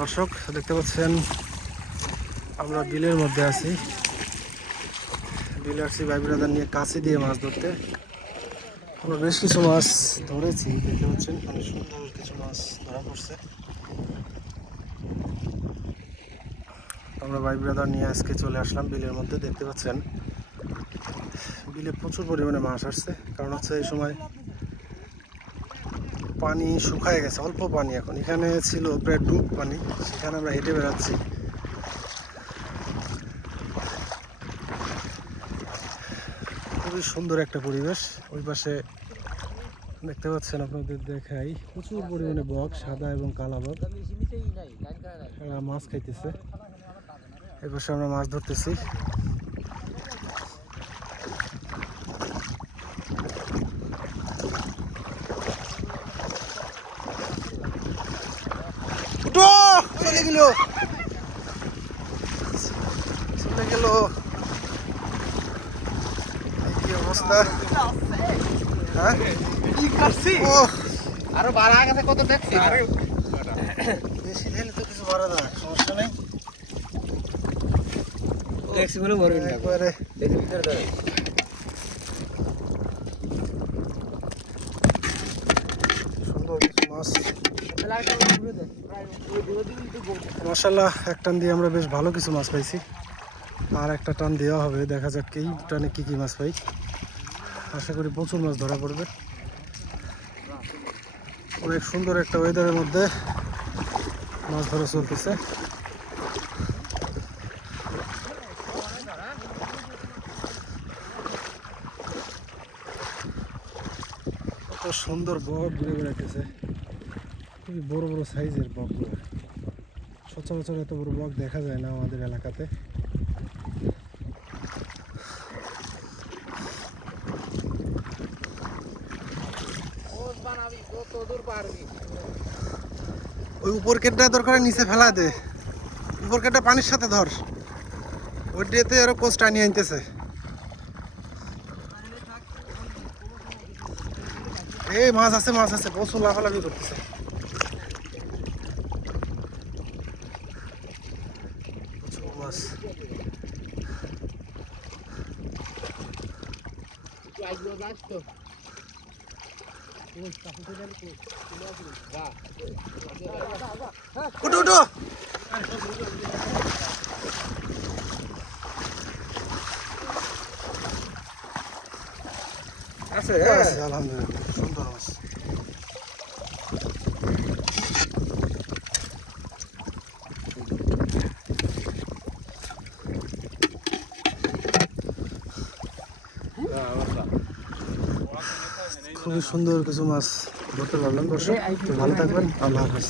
দর্শক দেখতে পাচ্ছেন আমরা বিলের মধ্যে আছি। বিলে আসছি ভাই ব্রাদার নিয়ে কাছে দিয়ে মাছ ধরতে। আমরা বেশ কিছু মাছ ধরেছি, দেখতে পাচ্ছেন অনেক সুন্দর কিছু মাছ ধরা পড়ছে। আমরা ভাই ব্রাদার নিয়ে আজকে চলে আসলাম বিলের মধ্যে। দেখতে পাচ্ছেন বিলে প্রচুর পরিমাণে মাছ আসছে, কারণ হচ্ছে এই সময় পানি শুকায় গেছে, অল্প পানি এখন। এখানে ছিল প্রায় ডুব পানি, সেখানে আমরা হেঁটে বেড়াচ্ছি। খুবই সুন্দর একটা পরিবেশ। ওই পাশে দেখতে পাচ্ছেন, আপনাদের দেখাই, প্রচুর পরিমাণে বক, সাদা এবং কালা বক, এরা মাছ খাইতেছে। এই পাশে আমরা মাছ ধরতেছি। চলে গেল, চলে গেল, কি অবস্থা! হ্যাঁ আরো বাড়া গেছে কত দেখছি। বেশি ঢেলে তো কিছু বাড়া না, সমস্যা নেই। দেখছি বলে বড় একবারে দেখি ভিতরে ধরে সুন্দর কিছু মাছ। মাশাআল্লাহ, এক টান দিয়ে আমরা বেশ ভালো কিছু মাছ পাইছি। আর একটা টান দেওয়া হবে, দেখা যাক এই টানে কি কি মাছ পাই। আশা করি প্রচুর মাছ ধরা পড়বে। অনেক সুন্দর একটা ওয়েদারের মধ্যে মাছ ধরা চলতেছে। কত সুন্দর বক ঘুরে বেড়াইতেছে, খুবই বড় বড় সাইজের বকগুলো। সচরাচর এত বড় বক দেখা যায় না আমাদের এলাকাতে। ওই উপর কেটটা দরকার, নিচে ফেলা দে। উপর কেটটা পানির সাথে ধর, ওই ডেতে আরো কোচ টানিয়ে আনতেছে। এই মাছ আছে, মাছ আছে, প্রচুর লাফালাফি করতেছে। প্রচুর মাছ। উঠো উঠো, আছে আলহামদুলিল্লাহ, সুন্দর মাছ। খুবই সুন্দর কিছু মাছ ধরতে পারলাম। দর্শক, ভালো থাকবেন, আল্লাহ হাফেজ।